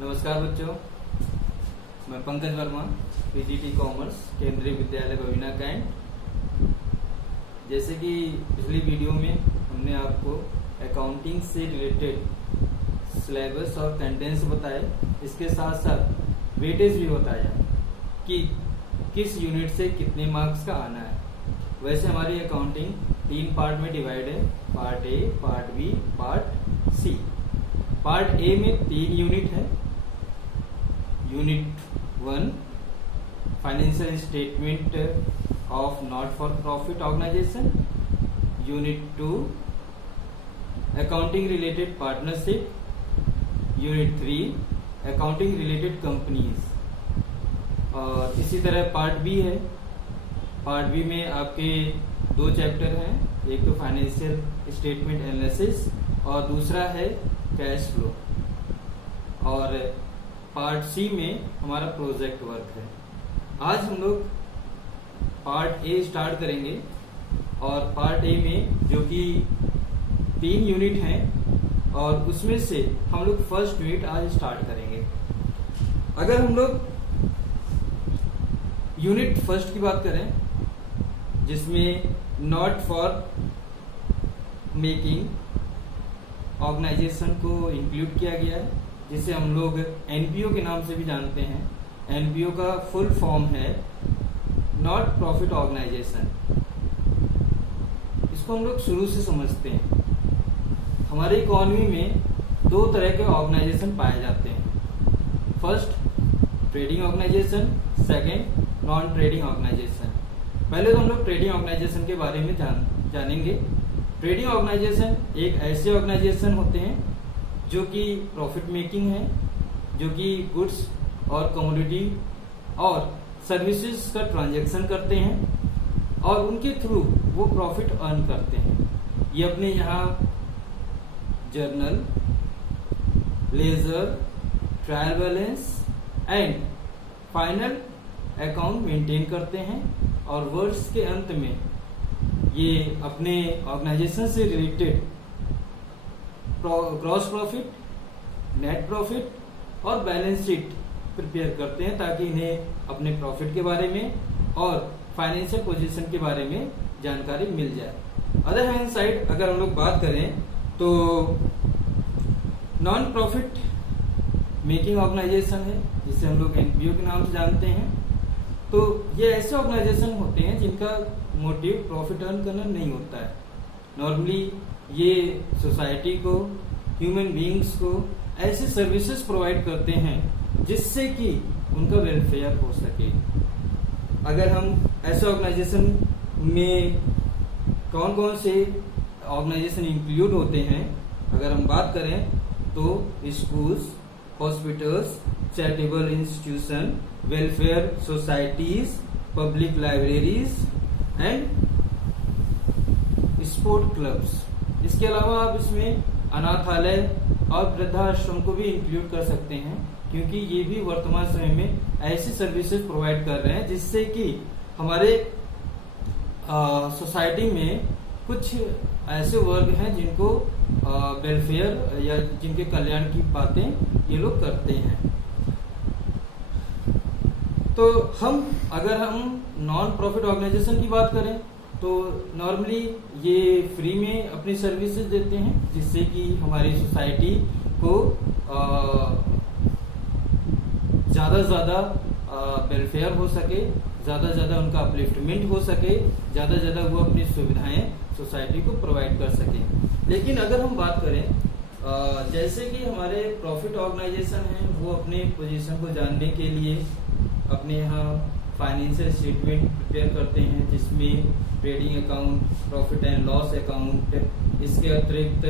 नमस्कार बच्चों, मैं पंकज वर्मा, पीजीटी कॉमर्स, केंद्रीय विद्यालय बवीना कैंट। जैसे कि पिछली वीडियो में हमने आपको अकाउंटिंग से रिलेटेड सिलेबस और कंटेंट्स बताए, इसके साथ साथ वेटेज भी बताया कि किस यूनिट से कितने मार्क्स का आना है। वैसे हमारी अकाउंटिंग 3 पार्ट में डिवाइड है, part A, part B, part C. Part A में 3 यूनिट है। Unit 1 financial statement of not for profit organisation, unit 2 accounting related partnership, unit 3 accounting related companies. और इसी तरह पार्ट बी है। पार्ट बी में आपके 2 चैप्टर हैं, एक तो फाइनेंशियल स्टेटमेंट एनालिसिस और दूसरा है कैश फ्लो। और पार्ट सी में हमारा प्रोजेक्ट वर्क है। आज हम लोग पार्ट ए स्टार्ट करेंगे और पार्ट ए में जो कि 3 यूनिट हैं और उसमें से हम लोग फर्स्ट यूनिट आज स्टार्ट करेंगे। अगर हम लोग यूनिट फर्स्ट की बात करें, जिसमें नॉट फॉर मेकिंग ऑर्गेनाइजेशन को इंक्लूड किया गया है, जिसे हम लोग एनपीओ के नाम से भी जानते हैं। एनपीओ का फुल फॉर्म है नॉट प्रॉफिट ऑर्गेनाइजेशन। इसको हम लोग शुरू से समझते हैं। हमारे इकोनॉमी में 2 तरह के ऑर्गेनाइजेशन पाए जाते हैं। First trading organisation, second non trading organisation. पहले तो हम लोग ट्रेडिंग ऑर्गेनाइजेशन के बारे में जानेंगे। ट्रेडिंग ऑर्गेनाइजेशन एक ऐसे ऑर्गेनाइजेशन होते हैं जो कि प्रॉफिट मेकिंग है, जो कि गुड्स और कमोडिटी और सर्विसेज का ट्रांजैक्शन करते हैं और उनके थ्रू वो प्रॉफिट अर्न करते हैं। ये अपने यहाँ journal, ledger, trial balance and final account maintain करते हैं और वर्ष के अंत में ये अपने ऑर्गेनाइजेशन से related gross profit, net profit और बैलेंस शीट प्रिपेयर करते हैं, ताकि इन्हें अपने प्रॉफिट के बारे में और फाइनेंशियल पोजीशन के बारे में जानकारी मिल जाए। अदर हैंड साइड अगर हम लोग बात करें तो नॉन प्रॉफिट मेकिंग ऑर्गेनाइजेशन है, जिसे हम लोग एनपीओ के नाम से जानते हैं। तो ये ऐसे ऑर्गेनाइजेशन होते हैं जिनका मोटिव प्रॉफिट अर्न करना नहीं होता है। नॉर्मली ये सोसाइटी को, ह्यूमन बीइंग्स को ऐसे सर्विसेज प्रोवाइड करते हैं जिससे कि उनका वेलफेयर हो सके। अगर हम ऐसे ऑर्गेनाइजेशन में कौन कौन से ऑर्गेनाइजेशन इंक्लूड होते हैं, अगर हम बात करें तो schools, hospitals, charitable institution, welfare societies, public libraries and sport clubs. इसके अलावा आप इसमें अनाथालय और वृद्धाश्रम को भी इंक्लूड कर सकते हैं, क्योंकि ये भी वर्तमान समय में ऐसी सर्विसेज प्रोवाइड कर रहे हैं जिससे कि हमारे सोसाइटी में कुछ ऐसे वर्ग हैं जिनको वेलफेयर या जिनके कल्याण की बातें ये लोग करते हैं। तो अगर हम नॉन प्रॉफिट ऑर्गेनाइजेशन की बात करें तो नॉर्मली ये फ्री में अपनी सर्विसेज देते हैं, जिससे कि हमारी सोसाइटी को ज़्यादा से ज़्यादा वेलफेयर हो सके, ज़्यादा से ज़्यादा उनका अपलिफ्टमेंट हो सके, ज़्यादा से ज़्यादा वो अपनी सुविधाएं सोसाइटी को प्रोवाइड कर सके। लेकिन अगर हम बात करें जैसे कि हमारे प्रॉफिट ऑर्गेनाइजेशन हैं, वो अपने पोजीशन को जानने के लिए अपने यहाँ फाइनेंशियल स्टेटमेंट प्रिपेयर करते हैं, जिसमें trading account, profit and loss account, इसके अतिरिक्त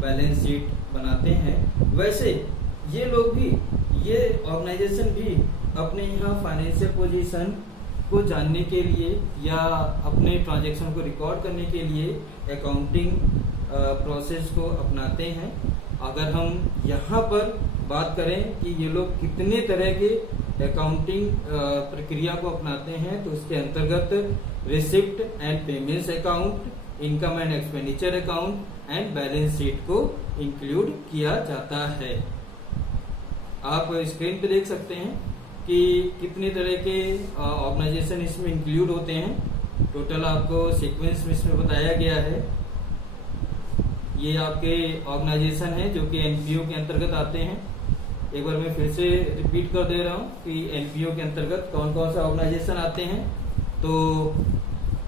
बैलेंस शीट बनाते हैं। वैसे ये लोग भी, ये ऑर्गेनाइजेशन भी अपने यहाँ फाइनेंशियल पोजीशन को जानने के लिए या अपने ट्रांजैक्शन को रिकॉर्ड करने के लिए अकाउंटिंग प्रोसेस को अपनाते हैं। अगर हम यहाँ पर बात करें कि ये लोग कितने तरह के अकाउंटिंग प्रक्रिया को अपनाते हैं, तो उसके अंतर्गत receipt and payments account, income and expenditure account and balance sheet को इंक्लूड किया जाता है। आप स्क्रीन पे देख सकते हैं कि कितने तरह के ऑर्गेनाइजेशन इसमें इंक्लूड होते हैं। टोटल आपको सीक्वेंस में इसमें बताया गया है। ये आपके ऑर्गेनाइजेशन है जो कि एनपीओ के अंतर्गत आते हैं। एक बार मैं फिर से रिपीट कर दे रहा हूँ कि एनपीओ के अंतर्गत कौन कौन से ऑर्गेनाइजेशन आते हैं। तो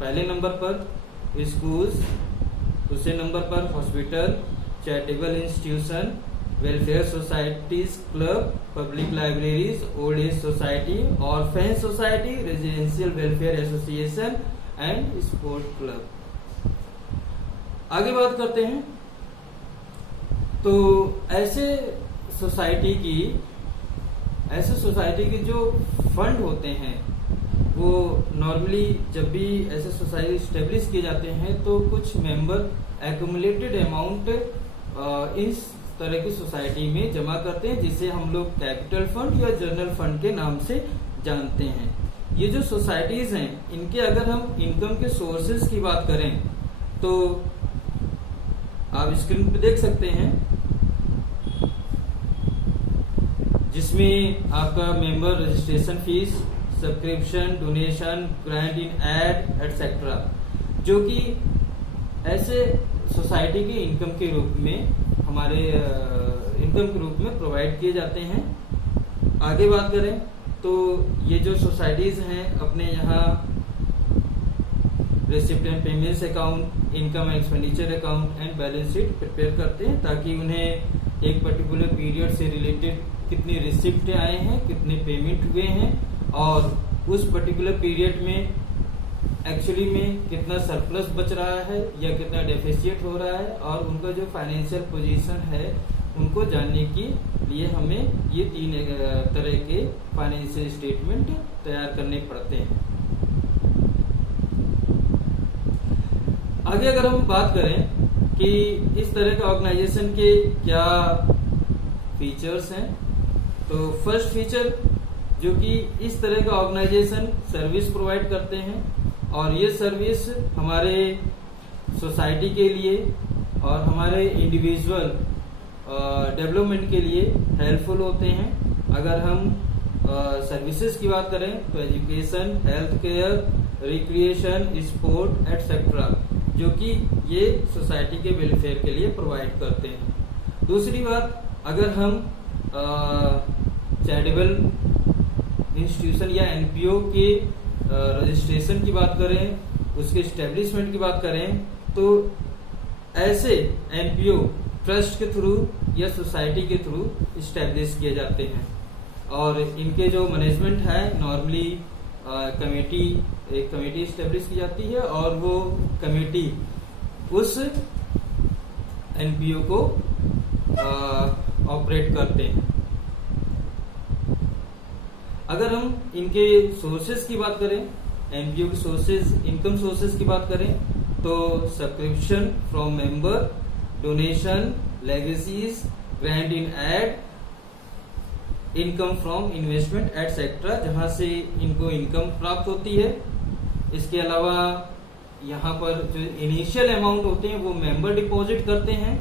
पहले नंबर पर स्कूल्स, दूसरे नंबर पर hospital, charitable institution, welfare societies, club, public libraries, old age society, orphan society, residential welfare association and sport club. आगे बात करते हैं। तो ऐसे सोसाइटी की जो फंड होते हैं वो नॉर्मली जब भी ऐसे सोसाइटी स्टेब्लिश किए जाते हैं तो कुछ मेंबर एक्यूमुलेटेड अमाउंट इस तरह की सोसाइटी में जमा करते हैं, जिसे हम लोग कैपिटल फंड या जनरल फंड के नाम से जानते हैं। ये जो सोसाइटीज हैं इनके अगर हम इनकम के सोर्सेज की बात करें तो आप स्क्रीन पे देख सकते हैं, जिसमें आपका member registration fees, subscription, donation, grant in aid etcetera, जो कि ऐसे सोसाइटी के इनकम के रूप में हमारे इनकम के रूप में प्रोवाइड किए जाते हैं। आगे बात करें तो ये जो सोसाइटीज हैं अपने यहाँ receipt and payments account, income and expenditure account and balance sheet prepare करते हैं, ताकि उन्हें एक पर्टिकुलर पीरियड से रिलेटेड कितने रिसिप्ट आए हैं, कितने पेमेंट हुए हैं और उस पर्टिकुलर पीरियड में एक्चुअली में कितना सरप्लस बच रहा है या कितना डेफिसिट हो रहा है, और उनका जो फाइनेंशियल पोजीशन है उनको जानने के लिए हमें ये 3 तरह के फाइनेंशियल स्टेटमेंट तैयार करने पड़ते हैं। आगे अगर हम बात करें कि इस तरह का ऑर्गेनाइजेशन के क्या फीचर्स हैं, तो फर्स्ट फीचर जो कि इस तरह का ऑर्गेनाइजेशन सर्विस प्रोवाइड करते हैं और ये सर्विस हमारे सोसाइटी के लिए और हमारे इंडिविजुअल डेवलपमेंट के लिए हेल्पफुल होते हैं। अगर हम सर्विसेज की बात करें तो education, health care, recreation, sport etcetera, जो कि ये सोसाइटी के वेलफेयर के लिए प्रोवाइड करते हैं। दूसरी बात, अगर हम चैरिटेबल इंस्टीट्यूशन या एनपीओ के रजिस्ट्रेशन की बात करें, उसके एस्टेब्लिशमेंट की बात करें, तो ऐसे एनपीओ ट्रस्ट के थ्रू या सोसाइटी के थ्रू इस्टेब्लिश किए जाते हैं और इनके जो मैनेजमेंट है नॉर्मली एक कमेटी इस्टेब्लिश की जाती है और वो कमेटी उस एनपीओ को ऑपरेट करते हैं। अगर हम इनके सोर्सेज की बात करें, एनपीओ के सोर्सेज, इनकम सोर्सेज की बात करें, तो subscription from member, donation, legacies, grant in aid, income from investment etcetera, जहां से इनको इनकम प्राप्त होती है। इसके अलावा यहाँ पर जो इनिशियल अमाउंट होते हैं वो मेंबर डिपॉजिट करते हैं।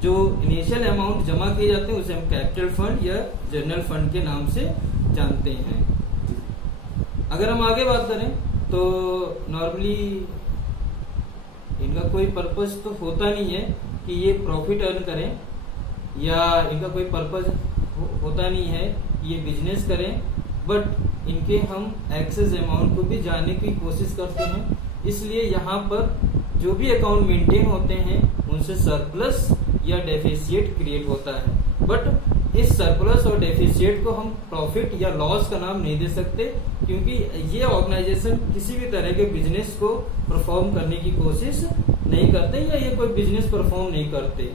जो इनिशियल अमाउंट जमा किए जाते हैं उसे हम कैपिटल फंड या जनरल फंड के नाम से जानते हैं। अगर हम आगे बात करें तो नॉर्मली इनका कोई पर्पस तो होता नहीं है कि ये प्रॉफिट अर्न करें, या इनका कोई पर्पस होता नहीं है ये बिजनेस करें, बट इनके हम एक्सेस अमाउंट को भी जानने की कोशिश करते हैं। इसलिए यहाँ पर जो भी अकाउंट मेंटेन होते हैं उनसे सरप्लस या डेफिसिट क्रिएट होता है, बट इस सरप्लस और डेफिसिट को हम प्रॉफिट या लॉस का नाम नहीं दे सकते, क्योंकि ये ऑर्गेनाइजेशन किसी भी तरह के बिजनेस को परफॉर्म करने की कोशिश नहीं करते या ये कोई बिजनेस परफॉर्म नहीं करते।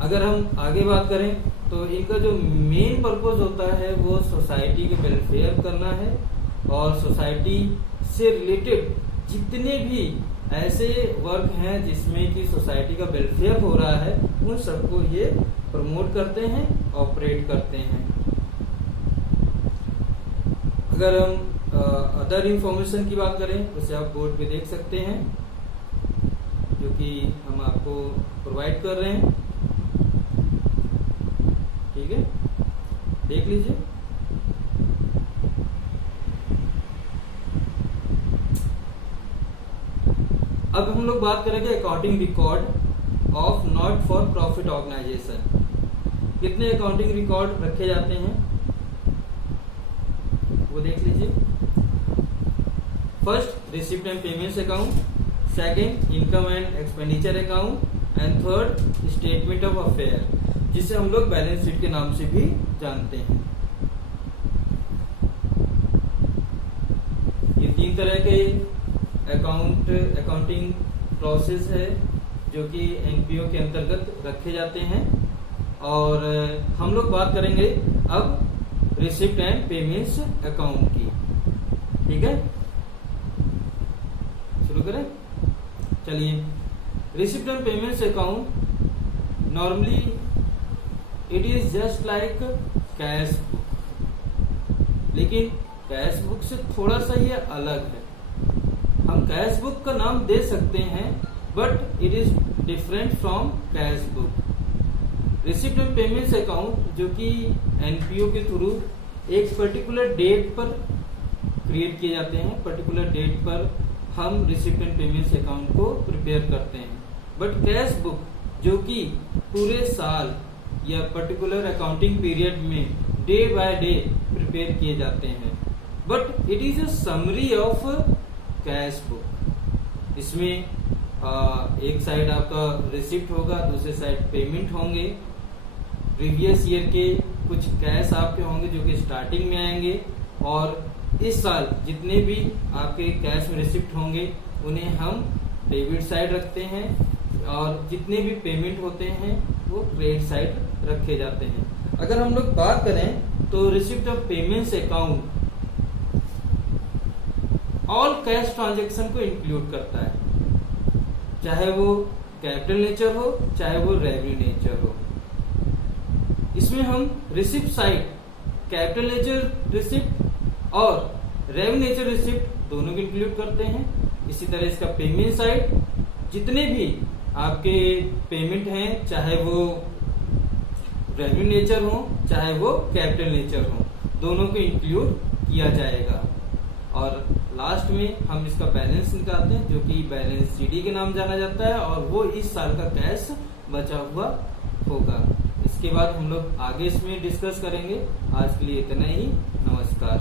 अगर हम आगे बात करें तो इनका जो मेन पर्पस होता है वो सोसाइटी के वेलफेयर करना है और सोसाइटी से रिलेटेड जितने भी ऐसे वर्क हैं जिसमें कि सोसाइटी का वेलफेयर हो रहा है उन सबको ये प्रमोट करते हैं, ऑपरेट करते हैं। अगर हम अदर इंफॉर्मेशन की बात करें उसे आप बोर्ड पे देख सकते हैं, जो कि हम आपको प्रोवाइड कर रहे हैं। ठीक है, देख लीजिए। अब हम लोग बात करेंगे accounting record of not for profit organisation. कितने अकाउंटिंग रिकॉर्ड रखे जाते हैं वो देख लीजिए। First, receipt and payments account, second, income and expenditure account, and third, statement of affair, जिसे हम लोग बैलेंस शीट के नाम से भी जानते हैं। ये 3 तरह के अकाउंटिंग प्रोसेस है जो कि एनपीओ के अंतर्गत रखे जाते हैं। और हम लोग बात करेंगे अब रिसिप्ट एंड पेमेंट्स अकाउंट की। ठीक है, शुरू करें। चलिए, receipt and payments account normally it is just like cash book, लेकिन कैश बुक से थोड़ा सा ये अलग है। हम कैश बुक का नाम दे सकते हैं but it is different from cash book. Receipt and payments account जो कि एनपीओ के थ्रू एक पर्टिकुलर डेट पर क्रिएट किए जाते हैं, पर्टिकुलर डेट पर हम रिसिप्ट एंड पेमेंट्स अकाउंट को प्रिपेयर करते हैं। बट कैश बुक जो कि पूरे साल या पर्टिकुलर अकाउंटिंग पीरियड में डे बाय डे प्रिपेयर किए जाते हैं, but it is a summary of cash book. इसमें एक साइड आपका रिसिप्ट होगा, दूसरे साइड पेमेंट होंगे। प्रीवियस ईयर के कुछ कैश आपके होंगे जो कि स्टार्टिंग में आएंगे, और इस साल जितने भी आपके कैश में रिसिप्ट होंगे उन्हें हम डेबिट साइड रखते हैं, और जितने भी पेमेंट होते हैं वो क्रेडिट साइड रखे जाते हैं। अगर हम लोग बात करें तो receipt of payments account all cash transaction को इंक्लूड करता है, चाहे वो कैपिटल नेचर हो चाहे वो रेवेन्यू नेचर हो। इसमें हम receipt side capital nature receipt और रेवेन्यू नेचर रिसिप्ट दोनों को इंक्लूड करते हैं। इसी तरह इसका पेमेंट साइड जितने भी आपके पेमेंट हैं, चाहे वो रेवेन्यू नेचर हो चाहे वो कैपिटल नेचर हो, दोनों को इंक्लूड किया जाएगा। और लास्ट में हम इसका बैलेंस निकालते हैं जो कि बैलेंस सीडी के नाम जाना जाता है, और वो इस साल का कैश बचा हुआ होगा। इसके बाद हम लोग आगे इसमें डिस्कस करेंगे। आज के लिए इतना ही। नमस्कार।